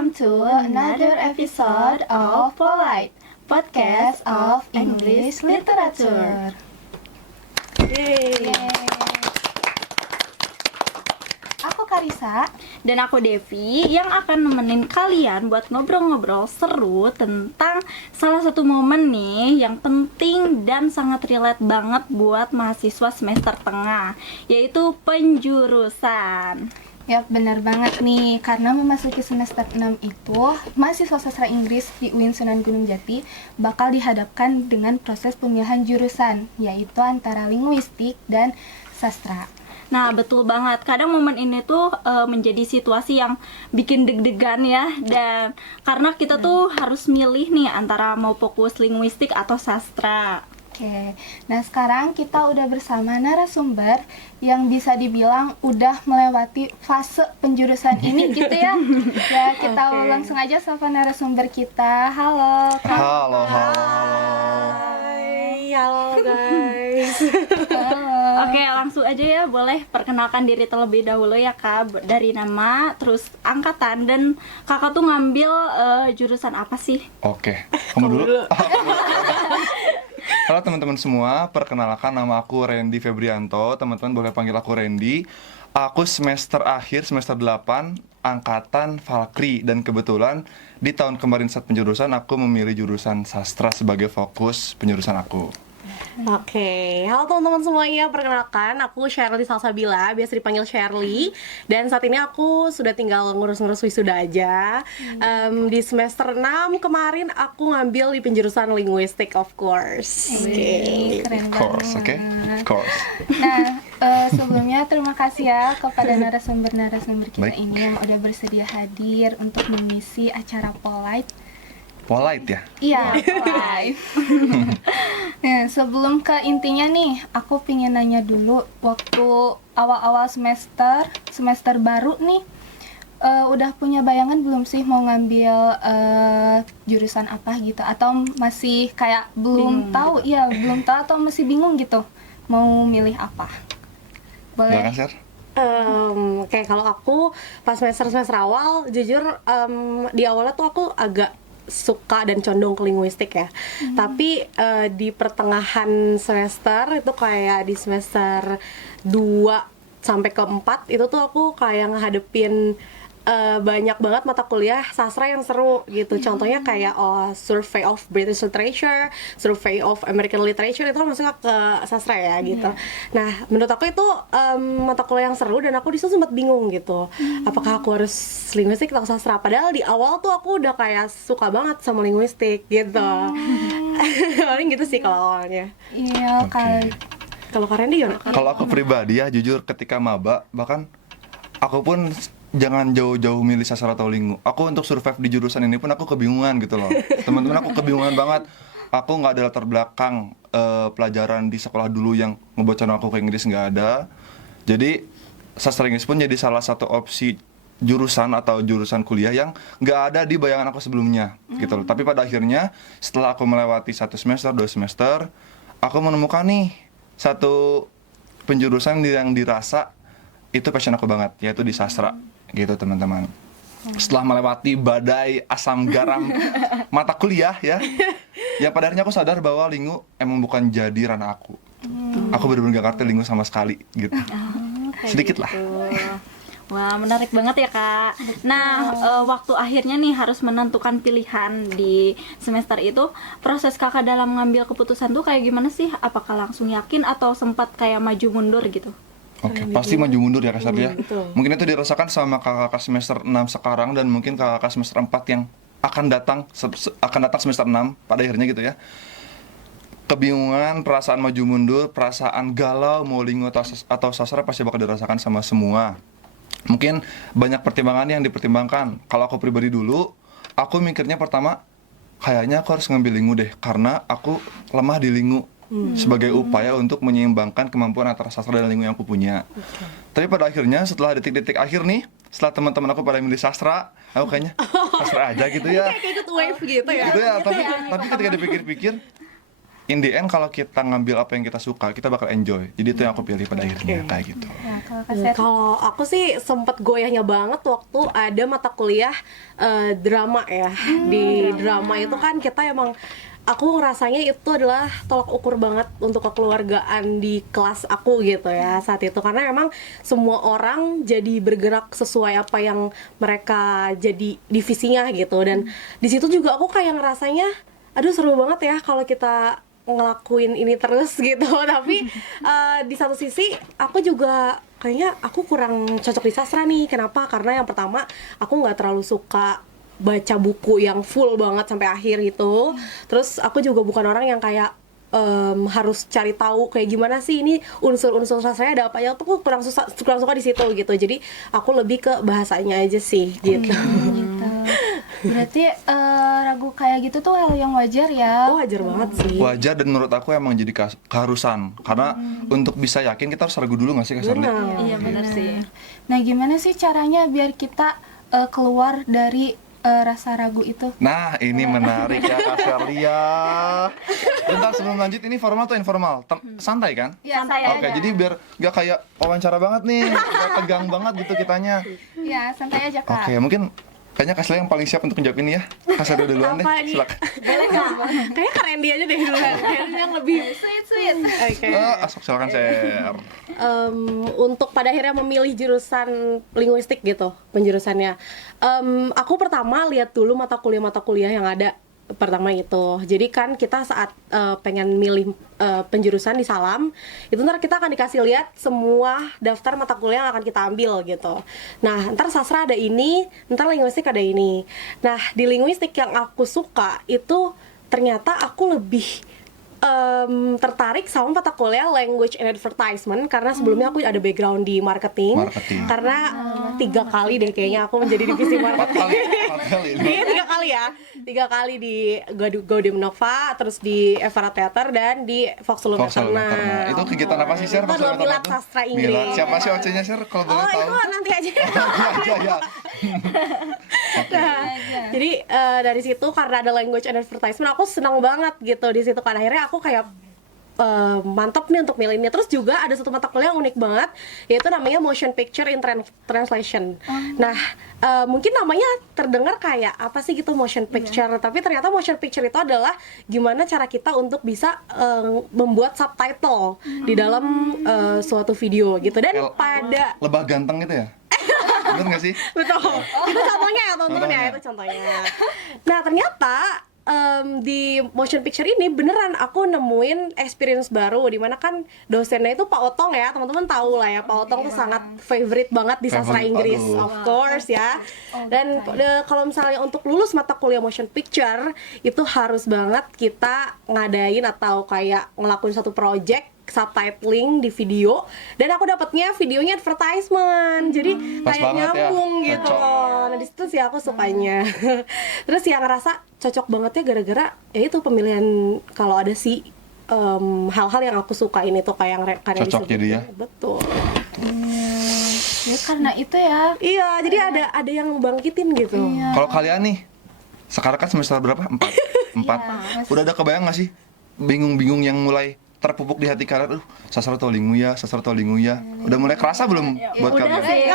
welcome to another episode of Polite, podcast of English Literature. Yeay. Aku Karisa. Dan aku Devi yang akan nemenin kalian buat ngobrol-ngobrol seru tentang salah satu momen nih yang penting dan sangat relate banget buat mahasiswa semester tengah, yaitu penjurusan. Ya benar banget nih, karena memasuki semester 6 itu mahasiswa sastra Inggris di UIN Sunan Gunung Jati bakal dihadapkan dengan proses pemilihan jurusan, yaitu antara linguistik dan sastra. Nah, betul banget. Kadang momen ini tuh menjadi situasi yang bikin deg-degan ya. Dan karena kita tuh harus milih nih antara mau fokus linguistik atau sastra. Oke, nah sekarang kita udah bersama narasumber yang bisa dibilang udah melewati fase penjurusan ini gitu ya. Ya, kita langsung aja sapa narasumber kita. Halo, Kak. Halo. Hai, halo guys. Halo. Oke, langsung aja ya. Boleh perkenalkan diri terlebih dahulu ya, Kak. Dari nama, terus angkatan, dan Kakak tuh ngambil jurusan apa sih? Oke, kamu dulu. Halo teman-teman semua, perkenalkan nama aku Randy Febrianto. Teman-teman boleh panggil aku Randy. Aku semester akhir, semester 8, angkatan Valkri. Dan kebetulan di tahun kemarin saat penjurusan, aku memilih jurusan sastra sebagai fokus penjurusan aku. Oke, halo teman-teman semuanya, perkenalkan aku Shirley Salsabila, biasa dipanggil Shirley. Dan saat ini aku sudah tinggal ngurus-ngurus wisuda aja. Di semester 6 kemarin aku ngambil di penjurusan linguistik, of course. Oke, keren Of course, banget. oke? Of course. Nah, sebelumnya terima kasih ya kepada narasumber-narasumber kita Baik. ini yang udah bersedia hadir untuk mengisi acara Polite. Polite ya? Iya, Polite. Nah, sebelum ke intinya nih, aku pengen nanya dulu, waktu awal-awal semester baru nih, udah punya bayangan belum sih mau ngambil jurusan apa gitu? Atau masih kayak belum tahu, iya belum tahu atau masih bingung gitu mau milih apa? Boleh? Silakan, Sir. Oke, kalau aku pas semester awal, jujur di awalnya tuh aku agak suka dan condong ke linguistik ya. Tapi di pertengahan semester itu kayak di semester 2 sampai ke 4 itu tuh aku kayak ngehadepin banyak banget mata kuliah sastra yang seru gitu. Contohnya kayak Survey of British Literature, Survey of American Literature, itu masuk ke sastra ya gitu. Nah, menurut aku itu mata kuliah yang seru dan aku disitu sempat bingung gitu. Apakah aku harus linguistik atau sastra? Padahal di awal tuh aku udah kayak suka banget sama linguistik gitu. Paling gitu sih kalau awalnya. Iya, Oke. Kalau Karen gimana? Kalau aku pribadi ya, jujur ketika maba, bahkan aku pun jangan jauh-jauh milih sastra atau lingu. Aku untuk survive di jurusan ini pun aku kebingungan gitu loh. Teman-teman, aku kebingungan banget. Aku nggak ada latar belakang pelajaran di sekolah dulu yang ngebocor aku ke Inggris, nggak ada. Jadi sastra Inggris pun jadi salah satu opsi jurusan atau jurusan kuliah yang nggak ada di bayangan aku sebelumnya gitu loh. Tapi pada akhirnya setelah aku melewati 1 semester, 2 semester, aku menemukan nih satu penjurusan yang dirasa itu passion aku banget, yaitu di sastra gitu teman-teman. Setelah melewati badai asam garam mata kuliah ya pada akhirnya aku sadar bahwa lingu emang bukan jadi ranah aku. Aku bener-bener gak ngerti lingu sama sekali gitu. Sedikit lah. Wah, menarik banget ya, Kak. Nah, waktu akhirnya nih harus menentukan pilihan di semester itu, proses Kakak dalam mengambil keputusan tuh kayak gimana sih? Apakah langsung yakin atau sempat kayak maju mundur gitu? Oke, pasti maju mundur ya Kasar ya. betul. Mungkin itu dirasakan sama kakak semester 6 sekarang dan mungkin kakak semester 4 yang akan datang semester 6 pada akhirnya gitu ya. Kebingungan, perasaan maju mundur, perasaan galau mau lingu atau sastra pasti bakal dirasakan sama semua. Mungkin banyak pertimbangan yang dipertimbangkan. Kalau aku pribadi dulu, aku mikirnya pertama kayaknya aku harus ngambil lingu deh karena aku lemah di lingu. Sebagai upaya untuk menyeimbangkan kemampuan antara sastra dan lingu yang aku punya. Tapi pada akhirnya setelah detik-detik akhir nih, setelah teman-teman aku pada milih sastra, aku kayaknya sastra aja gitu ya. Kayak ikut wave gitu ya. Gitu ya, tapi ketika dipikir-pikir, in the end kalau kita ngambil apa yang kita suka, kita bakal enjoy. Jadi itu yang aku pilih pada akhirnya kayak gitu. Nah, kalau Kak Seti? Kalau aku sih sempet goyahnya banget waktu ada mata kuliah drama ya. Di drama itu kan kita emang, aku ngerasanya itu adalah tolak ukur banget untuk kekeluargaan di kelas aku gitu ya saat itu, karena memang semua orang jadi bergerak sesuai apa yang mereka jadi divisinya gitu. Dan di situ juga aku kayak ngerasanya aduh seru banget ya kalau kita ngelakuin ini terus gitu. Tapi di satu sisi aku juga kayaknya aku kurang cocok di sastra nih. Kenapa? Karena yang pertama aku nggak terlalu suka baca buku yang full banget sampai akhir gitu. Terus aku juga bukan orang yang kayak harus cari tahu kayak gimana sih ini unsur-unsur sastranya ada apa ya, tuh kurang suka di situ gitu. Jadi aku lebih ke bahasanya aja sih gitu. Gitu. Berarti ragu kayak gitu tuh hal yang wajar ya. Oh, wajar banget sih. Wajar, dan menurut aku emang jadi keharusan. Karena untuk bisa yakin kita harus ragu dulu nggak sih Kak Sarli? Benar. Iya benar sih. Nah, gimana sih caranya biar kita keluar dari rasa ragu itu? Nah, ini menarik ya Kak Sarli ya. Bentar, sebelum lanjut, ini formal atau informal? Santai kan? Ya, Santai saya Oke, jadi biar gak kayak wawancara banget nih, gak tegang banget gitu kitanya. ya santai aja Kak. Oke, mungkin kayaknya Kak Sarli yang paling siap untuk menjawab ini ya. Kak Sarli duluan deh, Apa nih? silakan. Boleh nggak? Kayaknya keren dia aja deh duluan. Kayaknya yang lebih Sweet. Oke. Asok, silakan share. Untuk pada akhirnya memilih jurusan linguistik gitu penjurusannya, aku pertama lihat dulu mata kuliah yang ada. Pertama itu, jadi kan kita saat pengen milih penjurusan di Salam itu ntar kita akan dikasih lihat semua daftar mata kuliah yang akan kita ambil gitu. Nah, ntar sastra ada ini, ntar linguistik ada ini. Nah, di linguistik yang aku suka itu ternyata aku lebih tertarik sama mata kuliah language and advertisement, karena sebelumnya aku ada background di marketing. Karena 3 kali deh kayaknya aku menjadi divisi marketing. 4 kali. Iya, 3 kali ya. 3 kali di Gaudium Nova, terus di Evara Theater dan di Vauxhall Maternal. Itu kegiatan apa sih, Share? Itu adalah Milad Sastra Inggris. Milad. Siapa sih OC-nya, Share? Kalau boleh tahu. Itu nanti aja. Ya. Nah, jadi dari situ karena ada language and advertisement, aku senang banget gitu di situ kan. Akhirnya aku kayak mantap nih untuk milih ini. Terus juga ada satu mata kuliah yang unik banget, yaitu namanya Motion Picture in Translation. Nah, mungkin namanya terdengar kayak apa sih gitu motion picture, tapi ternyata motion picture itu adalah gimana cara kita untuk bisa membuat subtitle di dalam suatu video gitu. Dan pada Lebah ganteng gitu ya? Bener gak sih? betul. Itu contohnya ya, tonton ya, itu contohnya. Nah, ternyata di motion picture ini beneran aku nemuin experience baru, dimana kan dosennya itu Pak Otong ya, teman-teman tahu lah ya, Pak Otong tuh sangat favorite banget di sastra Favorite, Inggris, aduh. of course ya. Dan kalau misalnya untuk lulus mata kuliah motion picture itu harus banget kita ngadain atau kayak ngelakuin satu project subtitling di video, dan aku dapetnya videonya advertisement, jadi Pas kayak banget ya, nyambung gitu. cocok. Nah, di situ sih aku sukanya. Terus yang ngerasa cocok banget ya gara-gara ya itu pemilihan, kalau ada sih hal-hal yang aku sukain itu kayak yang kalian Cocok jadi ya? Betul. Ya karena itu ya. Iya, jadi ada yang bangkitin gitu. Iya. Kalau kalian nih, sekarang kan semester berapa? 4? Iya, Udah ada kebayang gak sih? Bingung-bingung yang mulai terpupuk di hati kalian, sastra atau lingu ya, udah mulai kerasa belum buat Udah kalian? sih.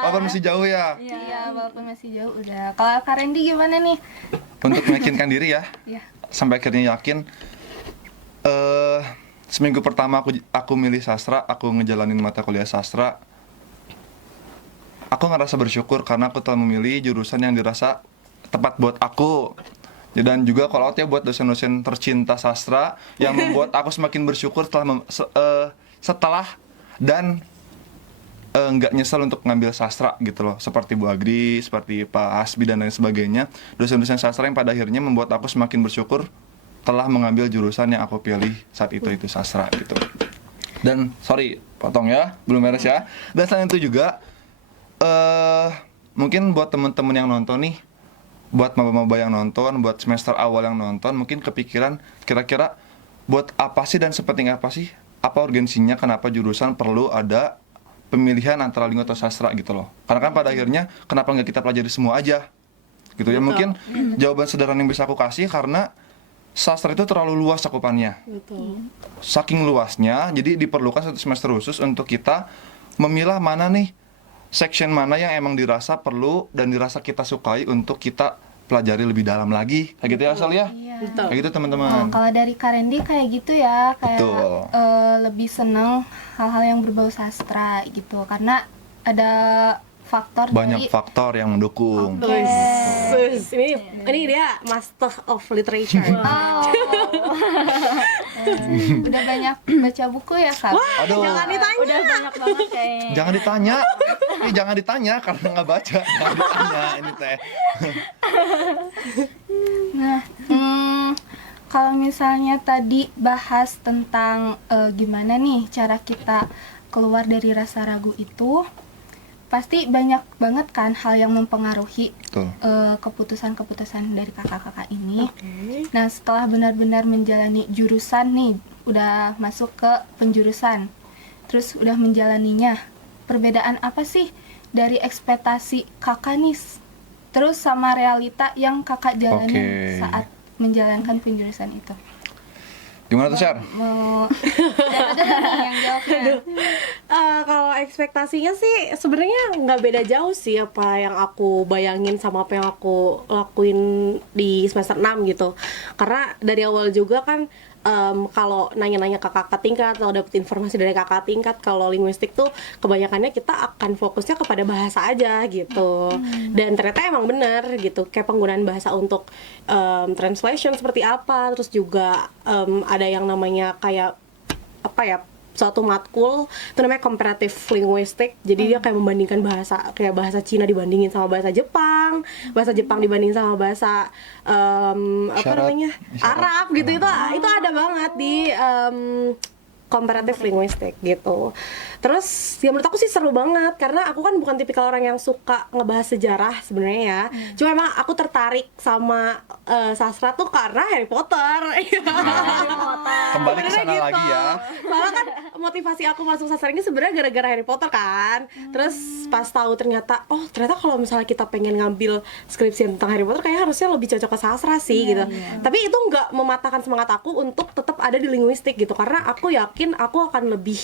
Walaupun masih jauh ya. Iya, walaupun masih jauh udah. Kalau Kak Randy gimana nih? Untuk meyakinkan diri ya, Iya. sampai akhirnya yakin. Seminggu pertama aku milih sastra, aku ngejalanin mata kuliah sastra. Aku ngerasa bersyukur karena aku telah memilih jurusan yang dirasa tepat buat aku. Dan juga call out ya buat dosen-dosen tercinta sastra yang membuat aku semakin bersyukur setelah dan nggak nyesel untuk ngambil sastra gitu loh, seperti Bu Agri, seperti Pak Hasbi dan lain sebagainya, dosen-dosen sastra yang pada akhirnya membuat aku semakin bersyukur telah mengambil jurusan yang aku pilih saat itu sastra gitu. Dan sorry potong ya, belum beres ya. Dan selain itu juga mungkin buat temen-temen yang nonton nih, buat maba-maba yang nonton, buat semester awal yang nonton, mungkin kepikiran kira-kira buat apa sih dan sepenting apa sih, apa urgensinya, kenapa jurusan perlu ada pemilihan antara lingu atau sastra gitu loh. Karena kan pada akhirnya kenapa nggak kita pelajari semua aja gitu ya. Mungkin jawaban sederhana yang bisa aku kasih karena sastra itu terlalu luas cakupannya. Betul. Saking luasnya, jadi diperlukan satu semester khusus untuk kita memilah mana nih section mana yang emang dirasa perlu dan dirasa kita sukai untuk kita pelajari lebih dalam lagi. Kayak gitu ya Sal ya? Iya. Betul. Kayak gitu Oh, teman-teman. kalau dari Kak Randy kayak gitu ya, kayak Betul. lebih seneng hal-hal yang berbau sastra gitu, karena ada faktor Banyak dari faktor yang mendukung. Ini dia master of literature. Oh. Udah banyak baca buku ya Kak? Aduh, Jangan ditanya. Udah banyak banget kayaknya. jangan ditanya. Ini jangan ditanya karena nggak baca. Jangan ditanya ini teh. Nah, kalau misalnya tadi bahas tentang gimana nih cara kita keluar dari rasa ragu itu, pasti banyak banget kan hal yang mempengaruhi Tuh. keputusan-keputusan dari kakak-kakak ini. Nah, setelah benar-benar menjalani jurusan nih, udah masuk ke penjurusan, terus udah menjalaninya, perbedaan apa sih dari ekspektasi kakak nih, terus sama realita yang kakak jalani Oke. saat menjalankan penjurusan itu? Gimana tuh Syar? Mau siapa dulu nih yang jawabnya? Kalau ekspektasinya sih sebenarnya nggak beda jauh sih apa yang aku bayangin sama apa yang aku lakuin di semester 6 gitu. Karena dari awal juga kan kalau nanya-nanya ke kakak tingkat atau dapet informasi dari kakak tingkat, kalau linguistik tuh kebanyakannya kita akan fokusnya kepada bahasa aja gitu. Dan ternyata emang bener gitu, kayak penggunaan bahasa untuk translation seperti apa, terus juga ada yang namanya kayak apa ya, suatu matkul itu namanya comparative linguistic. Jadi dia kayak membandingkan bahasa, kayak bahasa Cina dibandingin sama bahasa Jepang dibanding sama bahasa apa Isyarat. namanya Isyarat. Arab gitu. Itu ada banget di comparative linguistic gitu. Terus ya menurut aku sih seru banget karena aku kan bukan tipikal orang yang suka ngebahas sejarah sebenarnya ya. Cuma emang aku tertarik sama sastra tuh karena Harry Potter. Kembali ke sana Sebenarnya lagi gitu. ya. Malah kan motivasi aku masuk sastra ini sebenarnya gara-gara Harry Potter kan. Terus pas tahu ternyata ternyata kalau misalnya kita pengen ngambil skripsi tentang Harry Potter kayak harusnya lebih cocok ke sastra sih gitu. Tapi itu nggak mematahkan semangat aku untuk tetap ada di linguistik gitu karena aku yakin aku akan lebih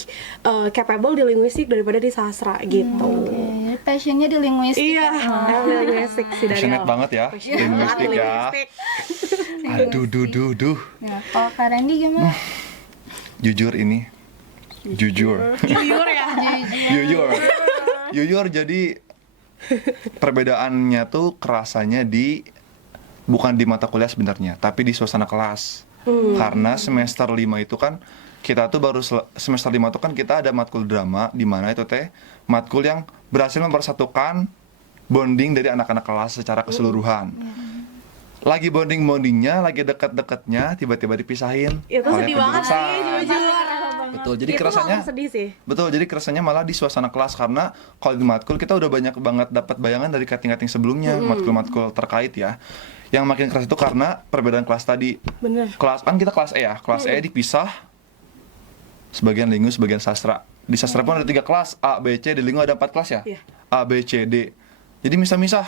capable di linguistik daripada di sastra gitu. Oke, passionnya di linguistik. Iya, emang di linguistik sih dari Passionate awal. banget ya, Passionate banget linguistik di ya. linguistik. Aduh, duh. Nah, kalau Kak Randy gimana? Jujur ini. Jujur. Jujur ya. Jujur jadi perbedaannya tuh kerasanya bukan di mata kuliah sebenarnya, tapi di suasana kelas. Karena semester 5 itu kan kita tuh baru semester 5 tuh kan kita ada matkul drama di mana itu teh matkul yang berhasil mempersatukan bonding dari anak-anak kelas secara keseluruhan. Lagi bondingnya, lagi deket-deketnya, tiba-tiba dipisahin. Itu oleh sedih banget penjurusan. sih, jujur. Betul, jadi Itu kerasanya ngomong sedih sih. betul, jadi kerasanya malah di suasana kelas karena kalau di matkul kita udah banyak banget dapat bayangan dari kating-kating sebelumnya, matkul-matkul terkait ya. Yang makin keras itu karena perbedaan kelas tadi. Bener. Kelas kan kita kelas E ya, kelas E dipisah sebagian lingu, sebagian sastra. Di sastra pun ada 3 kelas, A, B, C, di lingu ada 4 kelas ya. Iya. A, B, C, D. Jadi misah-misah.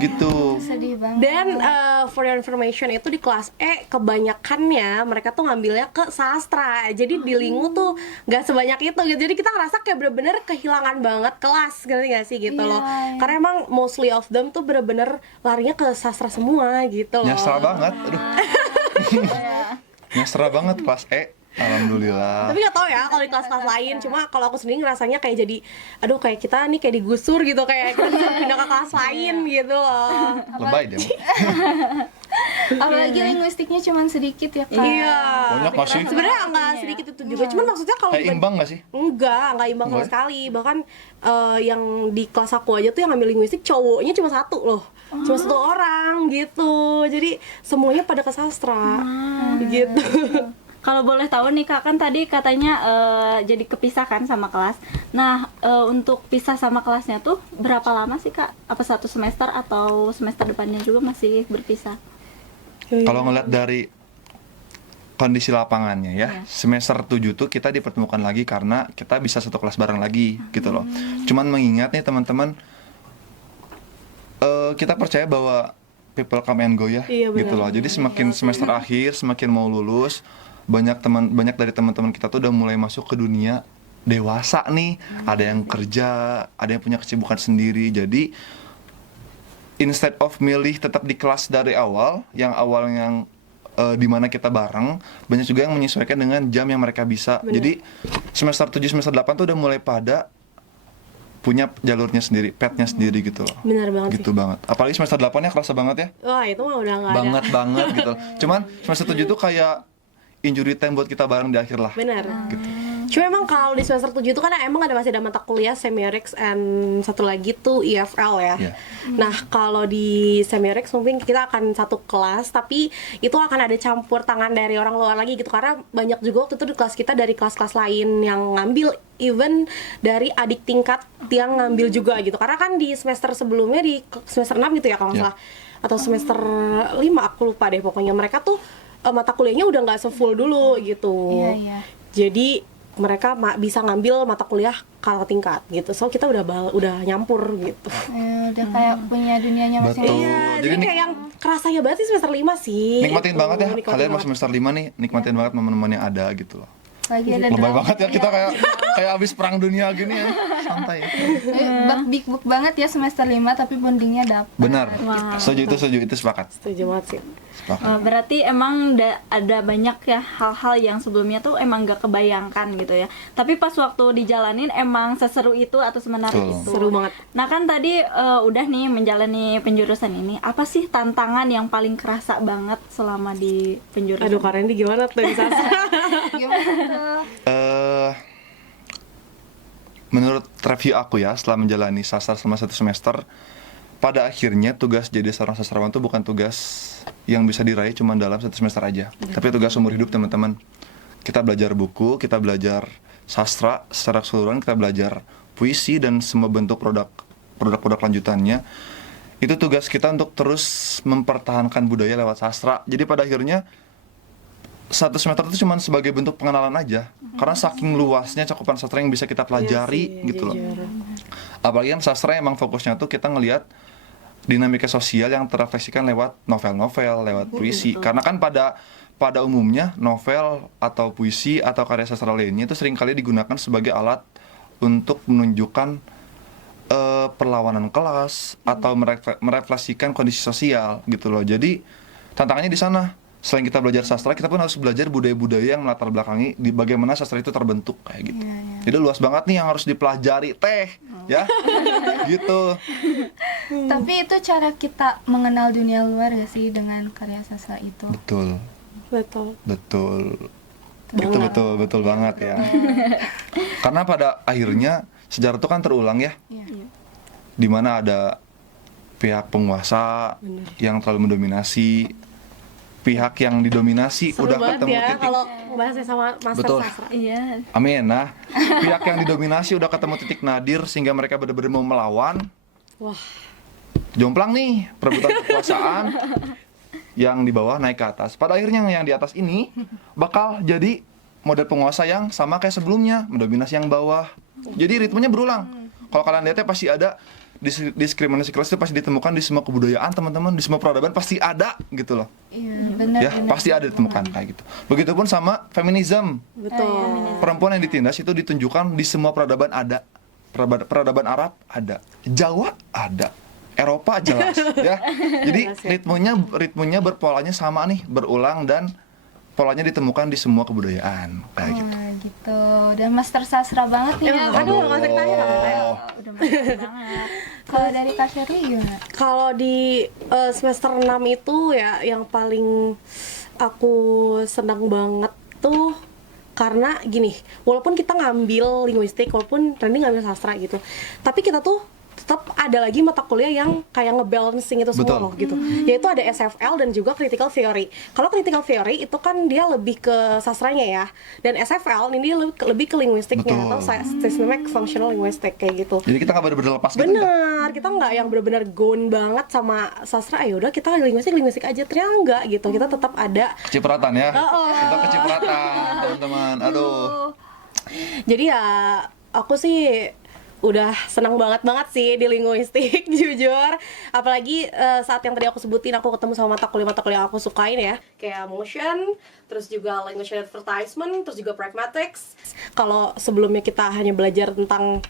Gitu. Sedih banget. Dan for your information itu di kelas E kebanyakannya mereka tuh ngambilnya ke sastra. Jadi di lingu tuh nggak sebanyak itu gitu. Jadi kita ngerasa kayak bener-bener kehilangan banget kelas, ngerti gak sih gitu loh. Iya. Karena emang mostly of them tuh bener-bener larinya ke sastra semua gitu loh. Nyastra banget. Aduh. Nyastra banget kelas E. Alhamdulillah. Tapi nggak tahu ya kalau di kelas-kelas lain. Cuma kalau aku sendiri ngerasanya kayak jadi, aduh kayak kita nih kayak digusur gitu, kayak kita disuruh pindah ke kelas lain gitu loh. Lebay deh. Apalagi linguistiknya cuma sedikit ya Kak. Iya. Banyak nggak sih? Sebenarnya nggak sedikit itu juga. Cuman maksudnya kalau Kayak imbang nggak sih? Nggak imbang sama Enggak? sekali. Bahkan yang di kelas aku aja tuh yang ngambil linguistik cowoknya cuma 1 loh. Cuma 1 orang gitu. Jadi semuanya pada ke sastra. Gitu. Kalau boleh tahu nih Kak, kan tadi katanya jadi kepisah kan sama kelas. Nah, untuk pisah sama kelasnya tuh berapa lama sih Kak? Apa 1 semester atau semester depannya juga masih berpisah? Kalau ngeliat dari kondisi lapangannya ya, Iya. semester 7 tuh kita dipertemukan lagi karena kita bisa satu kelas bareng lagi gitu loh. Cuman mengingat nih teman-teman, kita percaya bahwa people come and go ya, Iya, benar. gitu loh. Jadi semakin semester akhir, semakin mau lulus, banyak dari teman-teman kita tuh udah mulai masuk ke dunia dewasa nih. Ada yang kerja, ada yang punya kesibukan sendiri. Jadi instead of milih tetap di kelas dari awal yang di mana kita bareng, banyak juga yang menyesuaikan dengan jam yang mereka bisa. Bener. Jadi semester 7, semester 8 tuh udah mulai pada punya jalurnya sendiri, petnya sendiri gitu loh. Benar banget Gitu banget. Apalagi semester 8-nya kerasa banget ya. Wah, itu mah udah nggak ada. Banget gitu. Cuman semester 7 tuh kayak injury time buat kita bareng di akhir lah. Benar. Gitu. Cuma emang kalau di semester 7 itu kan emang masih ada mata kuliah Semiotics and satu lagi tuh IFL ya. Iya. Nah, kalau di Semiotics mungkin kita akan satu kelas, tapi itu akan ada campur tangan dari orang luar lagi gitu, karena banyak juga waktu itu di kelas kita dari kelas-kelas lain yang ngambil, even dari adik tingkat yang ngambil juga gitu. Karena kan di semester sebelumnya, di semester 6 gitu ya kalau nggak Iya. salah, atau semester 5 aku lupa deh, pokoknya mereka tuh mata kuliahnya udah nggak se-full dulu gitu. Iya. Jadi mereka bisa ngambil mata kuliah kakak tingkat gitu. So kita udah nyampur gitu. Udah kayak punya dunianya Betul. masing-masing. Iya, jadi jadi kayak yang kerasanya banget sih semester 5 sih. Nikmatin gitu. banget ya. Nikmatin Kalian mau banget. semester 5 nih, nikmatin banget momen-momen yang ada gitu loh. Lagi ada Lebay drama. banget ya kita kayak abis perang dunia gini ya. Santai. Big book banget ya semester 5 tapi bondingnya dapet. Benar. Wow. Setuju itu sepakat. Setuju banget sih. Sepakat. Berarti emang ada banyak ya hal-hal yang sebelumnya tuh emang gak kebayangkan gitu ya. Tapi pas waktu dijalanin emang seseru itu atau semenarik Betul. itu. Seru banget. Nah kan tadi udah nih menjalani penjurusan ini. Apa sih tantangan yang paling kerasa banget selama di penjurusan? Aduh, Karen ini gimana tuh bisa? Gimana tuh? Menurut review aku ya, setelah menjalani sastra selama 1 semester, pada akhirnya tugas jadi seorang sastrawan itu bukan tugas yang bisa diraih cuma dalam 1 semester aja, tapi tugas umur hidup teman-teman. Kita belajar buku, kita belajar sastra secara keseluruhan, kita belajar puisi dan semua bentuk produk lanjutannya. Itu tugas kita untuk terus mempertahankan budaya lewat sastra. Jadi pada akhirnya 1 semester itu cuma sebagai bentuk pengenalan aja, karena saking luasnya cakupan sastra yang bisa kita pelajari Iya sih, gitu loh. jujur. Apalagi kan sastra emang fokusnya tuh kita ngelihat dinamika sosial yang terrefleksikan lewat novel-novel, lewat puisi. Karena kan pada umumnya novel atau puisi atau karya sastra lainnya itu seringkali digunakan sebagai alat untuk menunjukkan perlawanan kelas atau merefleksikan kondisi sosial gitu loh. Jadi tantangannya di sana. Selain kita belajar sastra, kita pun harus belajar budaya-budaya yang melatar belakangi di bagaimana sastra itu terbentuk kayak gitu. Jadi luas banget nih yang harus dipelajari ya. Gitu. Tapi itu cara kita mengenal dunia luar gak sih dengan karya sastra itu? Betul. Itu betul banget ya. Karena pada akhirnya sejarah itu kan terulang ya. Iya. Dimana ada pihak penguasa yang terlalu mendominasi, pihak yang didominasi Seru udah banget ketemu ya titik. kalau bahasnya sama master Betul. sastra. Iya. Amin. Nah, pihak yang didominasi udah ketemu titik nadir sehingga mereka benar-benar mau melawan. Wah, Jomplang nih perebutan kekuasaan. Yang di bawah naik ke atas. Pada akhirnya yang di atas ini bakal jadi model penguasa yang sama kayak sebelumnya, mendominasi yang bawah. Jadi ritmenya berulang. Kalau kalian lihatnya pasti ada diskriminasi kelas itu pasti ditemukan di semua kebudayaan teman-teman, di semua peradaban pasti ada gitu loh. Iya, benar. Ya, pasti ada ditemukan kayak gitu. Begitupun sama feminisme. betul. Perempuan yang ditindas itu ditunjukkan di semua peradaban ada. Peradaban Arab ada, Jawa ada, Eropa jelas ya. Jadi ritmenya berpolanya sama nih, berulang dan polanya ditemukan di semua kebudayaan kayak gitu. Wah, gitu. Dan master sastra banget nih ya. Aduh, nggak usah ditanya, nggak usah. Udah mantap banget. Kalau dari Kak Sherly gimana? Kalau di semester 6 itu ya yang paling aku senang banget tuh karena gini, walaupun kita ngambil linguistik, walaupun Randy ngambil sastra gitu, tapi kita tuh tetap ada lagi mata kuliah yang kayak ngebalancing itu semua Betul. loh gitu. Yaitu ada SFL dan juga critical theory. Kalau critical theory itu kan dia lebih ke sastranya ya. Dan SFL ini dia lebih ke linguistiknya Betul. atau systemic functional linguistic kayak gitu. Jadi kita nggak benar-benar lepas gitu ya. Bener, kita nggak yang benar-benar gone banget sama sastra. Ayo udah kita linguistik aja, ternyata enggak gitu. Kita tetap ada. Kecipratan ya. Kita kecipratan teman-teman. Aduh. Jadi ya aku sih udah senang banget sih di linguistik jujur. Apalagi saat yang tadi aku sebutin, aku ketemu sama mata kuliah yang aku sukain ya, kayak motion, terus juga language and advertisement, terus juga pragmatics. Kalau sebelumnya kita hanya belajar tentang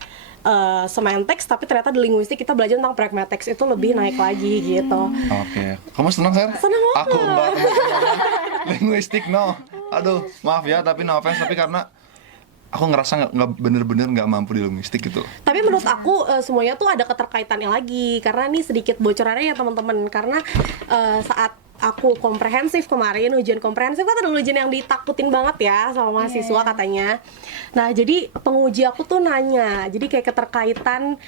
semantics, tapi ternyata di linguistik kita belajar tentang pragmatics, itu lebih naik lagi gitu. Oke. Kamu senang, Ser? Senang banget. Aku enggak. Linguistik no. Aduh, maaf ya, tapi no offense, tapi karena aku ngerasa nggak bener-bener nggak mampu di linguistik gitu. Tapi menurut aku semuanya tuh ada keterkaitannya lagi, karena ini sedikit bocorannya ya teman-teman, karena saat aku komprehensif kemarin, ujian komprehensif kan adalah ujian yang ditakutin banget ya sama mahasiswa katanya. Nah jadi penguji aku tuh nanya, jadi kayak keterkaitan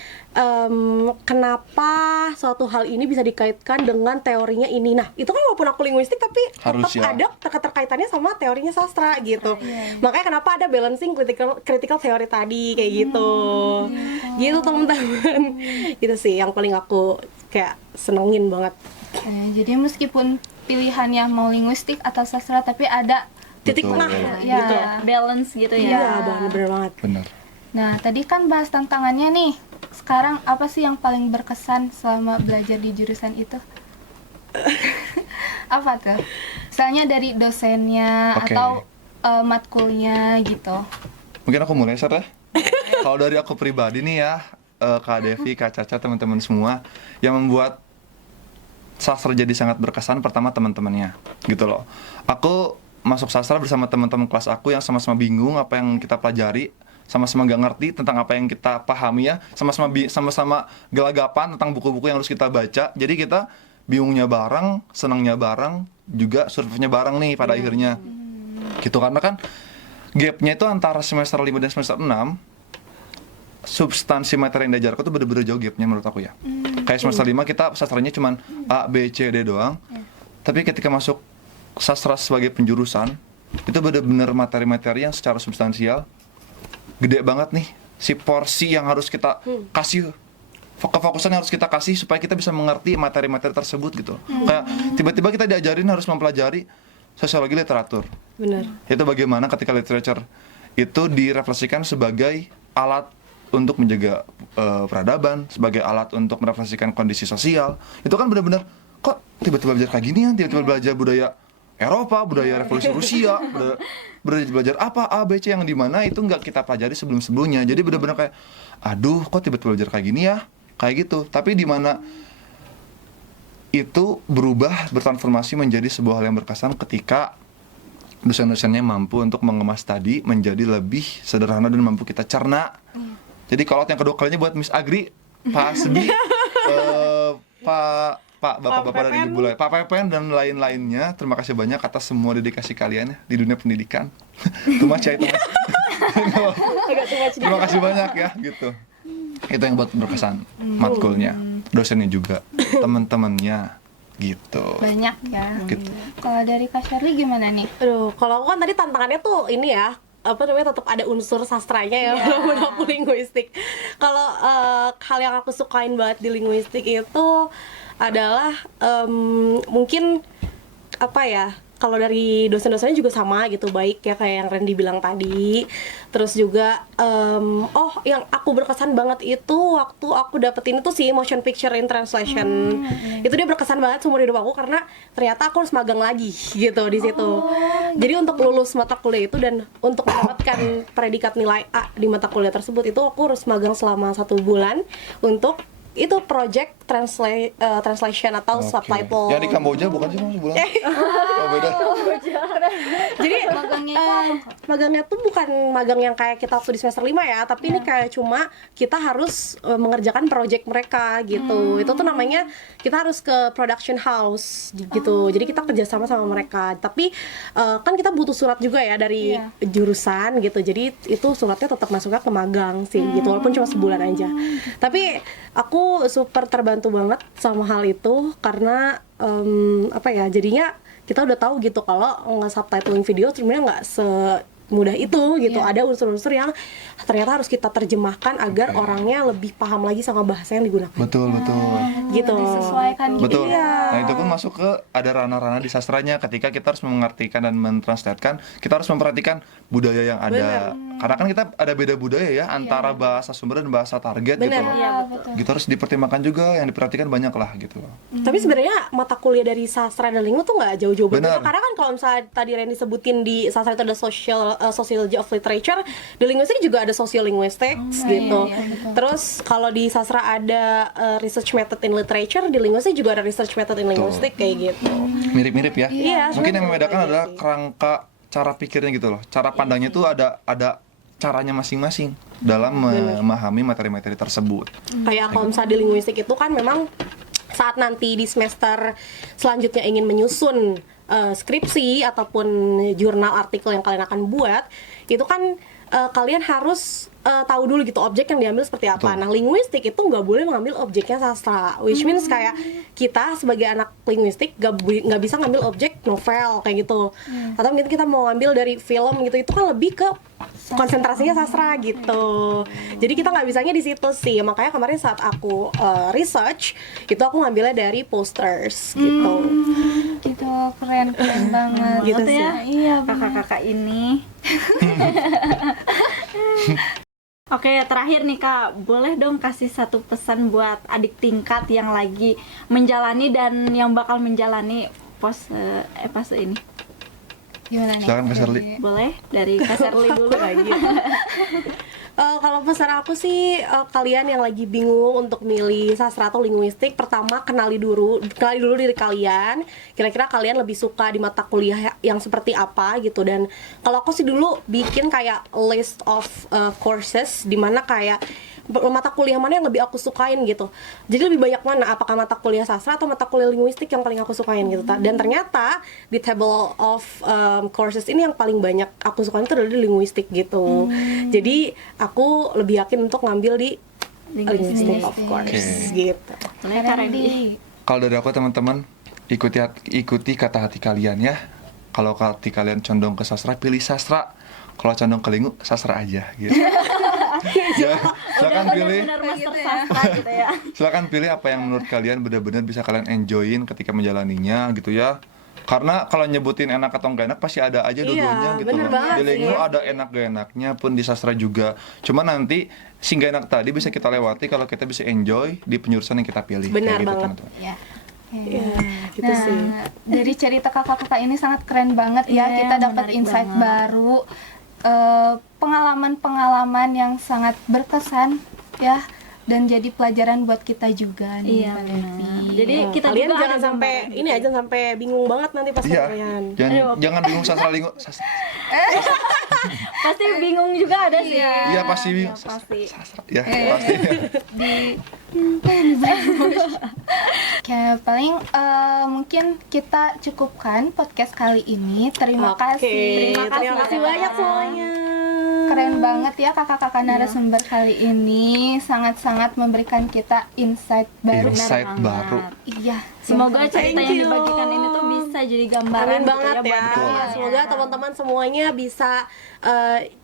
kenapa suatu hal ini bisa dikaitkan dengan teorinya ini. Nah itu kan walaupun aku linguistik tapi Harus tetap ya. ada keterkaitannya sama teorinya sastra gitu. Makanya kenapa ada balancing critical theory tadi kayak gitu. Gitu teman-teman. Gitu sih yang paling aku kayak senengin banget. Jadi meskipun pilihannya mau linguistik atau sastra, tapi ada Titik Betul. tengah Ya. gitu. Balance gitu Iya, ya. bener banget. Bener. Nah, tadi kan bahas tantangannya nih. Sekarang apa sih yang paling berkesan selama belajar di jurusan itu? Apa tuh? Misalnya dari dosennya Oke. atau matkulnya gitu. Mungkin aku mulai, Ser ya. Kalau dari aku pribadi nih ya, Kak Devi, Kak Caca, teman-teman semua, yang membuat sastra jadi sangat berkesan pertama teman-temannya, gitu loh. Aku masuk sastra bersama teman-teman kelas aku yang sama-sama bingung apa yang kita pelajari, sama-sama gak ngerti tentang apa yang kita pahami ya, sama-sama gelagapan tentang buku-buku yang harus kita baca. Jadi kita bingungnya bareng, senangnya bareng, juga survive-nya bareng nih pada akhirnya. Gitu, karena kan gapnya itu antara semester 5 dan semester 6, substansi materi yang diajarkan tuh bener-bener jauh gapnya menurut aku ya. Kayak semester 5 kita sastranya cuman A, B, C, D doang. Tapi ketika masuk sastra sebagai penjurusan, itu bener-bener materi-materi yang secara substansial gede banget nih. Si porsi yang harus kita kasih, kefokusan yang harus kita kasih supaya kita bisa mengerti materi-materi tersebut gitu. Kayak tiba-tiba kita diajarin harus mempelajari sosiologi literatur. Bener. Itu bagaimana ketika literature itu direfleksikan sebagai alat untuk menjaga peradaban, sebagai alat untuk merefleksikan kondisi sosial. Itu kan benar-benar kok tiba-tiba belajar kayak gini ya, tiba-tiba belajar budaya Eropa, budaya revolusi Rusia, belajar apa A, B, C yang dimana itu nggak kita pelajari sebelum-sebelumnya. Jadi benar-benar kayak, aduh kok tiba-tiba belajar kayak gini ya, kayak gitu. Tapi di mana itu berubah, bertransformasi menjadi sebuah hal yang berkesan ketika dosen-dosennya mampu untuk mengemas tadi menjadi lebih sederhana dan mampu kita cerna. Jadi kalau yang kedua kalinya buat Miss Agri, Pak Sedi, Pak Bapak-bapak dari Ibu Pak Pepen dan lain-lainnya, terima kasih banyak atas semua dedikasi kalian ya di dunia pendidikan. Itu mas ya, itu mas. Terima kasih banyak ya gitu. Itu yang buat berkesan, matkulnya, dosennya juga, teman-temannya gitu. Banyak ya. Gitu. Kalau dari Kak Shirley gimana nih? Aduh, kalau aku kan tadi tantangannya tuh ini ya, apa namanya, tetap ada unsur sastranya ya walaupun aku linguistik. Kalau hal yang aku sukain banget di linguistik itu adalah mungkin apa ya, kalau dari dosen-dosennya juga sama gitu, baik ya kayak yang Randy bilang tadi. Terus juga yang aku berkesan banget itu waktu aku dapetin itu sih motion picture in translation. Itu dia berkesan banget seumur hidup aku karena ternyata aku harus magang lagi gitu di situ. Jadi untuk lulus mata kuliah itu dan untuk mendapatkan predikat nilai A di mata kuliah tersebut itu aku harus magang selama 1 bulan untuk itu project translation atau Oke. subtitle. Ya di Kamboja bukan sih mas sebulan? Oh beda. Jadi Magangnya itu apa, Kak? magangnya tuh bukan magang yang kayak kita waktu di semester 5 ya, tapi ini kayak cuma kita harus mengerjakan project mereka gitu. Itu tuh namanya kita harus ke production house gitu. Jadi kita kerjasama sama mereka. Tapi kan kita butuh surat juga ya dari jurusan gitu. Jadi itu suratnya tetap masuknya ke magang sih gitu, walaupun cuma sebulan aja. Tapi aku super terbantu banget sama hal itu karena apa ya, jadinya kita udah tahu gitu kalau nge-subtitling video sebenarnya nggak semudah itu gitu. Ada unsur-unsur yang ternyata harus kita terjemahkan agar orangnya lebih paham lagi sama bahasa yang digunakan. Betul. Gitu. Disesuaikan gitu. Betul. Iya. Nah itu pun masuk ke ada ranah-ranah di sastranya ketika kita harus mengartikan dan mentranslatekan, kita harus memperhatikan budaya yang ada, Karena kan kita ada beda budaya ya antara bahasa sumber dan bahasa target gitu Bener. loh. Iya, betul. Gitu harus dipertimbangkan juga, yang diperhatikan banyak lah gitu loh. Tapi sebenarnya mata kuliah dari sastra dan lingkungan tuh nggak jauh-jauh berbeda. Benar. Karena kan kalau misalnya tadi Randy sebutin di sastra itu ada sociology of literature, di linguistik juga ada sociolinguistics gitu. iya, betul. Terus kalau di sastra ada research method in literature, di linguistik juga ada research method in linguistic kayak gitu. Mirip-mirip ya. Iya, Mungkin yang sebenarnya membedakan aja adalah sih. kerangka cara pikirnya gitu loh. Cara pandangnya tuh ada caranya masing-masing dalam memahami materi-materi tersebut. Kayak kalau misalnya di linguistik itu kan memang saat nanti di semester selanjutnya ingin menyusun skripsi ataupun jurnal artikel yang kalian akan buat, itu kan kalian harus tahu dulu gitu objek yang diambil seperti apa. Betul. Nah, linguistik itu nggak boleh mengambil objeknya sastra, which means kayak kita sebagai anak linguistik nggak bisa ngambil objek novel kayak gitu. Atau mungkin kita mau ngambil dari film gitu, itu kan lebih ke konsentrasinya sastra gitu. Jadi kita nggak bisanya di situ sih. Makanya kemarin saat aku research itu aku ngambilnya dari posters gitu. Gitu, keren banget. Gitu Gitu ya. sih. Iya, Kakak-kakak ini. Oke, terakhir nih Kak, boleh dong kasih satu pesan buat adik tingkat yang lagi menjalani dan yang bakal menjalani fase ini. Gimana nih? Silakan, Kak Sherly. Boleh dari Kak Sherly dulu lagi. Kalau pesan aku sih kalian yang lagi bingung untuk milih sastra atau linguistik, pertama kenali dulu diri kalian. Kira-kira kalian lebih suka di mata kuliah yang seperti apa gitu. Dan kalau aku sih dulu bikin kayak list of courses, dimana kayak mata kuliah mana yang lebih aku sukain gitu. Jadi lebih banyak mana, apakah mata kuliah sastra atau mata kuliah linguistik yang paling aku sukain gitu. Dan ternyata di table of courses ini yang paling banyak aku sukain itu adalah di linguistik gitu. Jadi aku lebih yakin untuk ngambil di linguistik of course Oke. gitu. Boleh Kak Randy. Kalau dari aku teman-teman, ikuti kata hati kalian ya. Kalau hati kalian condong ke sastra, pilih sastra. Kalau condong ke lingu, sastra aja gitu. Ya, silakan pilih. Benar-benar master sastra gitu ya. Silakan pilih apa yang menurut kalian benar-benar bisa kalian enjoyin ketika menjalaninya gitu ya. Karena kalau nyebutin enak atau enggak enak pasti ada aja dua-duanya gitu bener loh. banget Di lingu sih. ada enak gak enaknya pun di sastra juga. Cuma nanti si gak enak tadi bisa kita lewati kalau kita bisa enjoy di penjurusan yang kita pilih. Benar Kayak gitu, banget. teman-teman. Ya. Ya, gitu Nah, sih. dari cerita kakak-kakak ini sangat keren banget ya. Iya, Kita dapat menarik insight banget. baru, pengalaman-pengalaman yang sangat berkesan ya, dan jadi pelajaran buat kita juga nih. Iya, Mbak benar. Devi. Jadi kita Kalian juga jangan ada sampai gambaran ini gitu. aja sampai bingung banget nanti pas Iya, kalian. jangan bingung sastra lingu. Pasti bingung juga ada sih. Iya pasti bingung. Pasti. Sastra. Ya, pasti. Oke, paling mungkin kita cukupkan podcast kali ini. Terima Oke, kasih. terima kasih banyak semuanya. Keren banget ya kakak-kakak narasumber kali ini. Sangat-sangat memberikan kita insight baru. Insight Benar baru. banget. Iya. Semoga cerita Thank yang you. dibagikan ini tuh bisa jadi gambaran Amin gitu banget buat ya. kalian. Semoga teman-teman semuanya bisa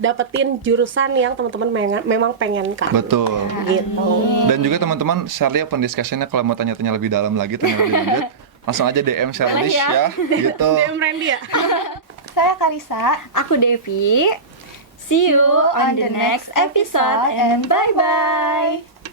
dapetin jurusan yang teman-teman memang pengenkan. Betul. Gitu. Dan juga teman-teman, Sherly open discussion-nya kalau mau tanya-tanya lebih dalam lagi, tanya lebih lanjut, langsung aja DM Sherly Boleh ya. ya, gitu. DM Randy ya. Saya Karisa. Aku Devi. See you on the next episode and bye-bye.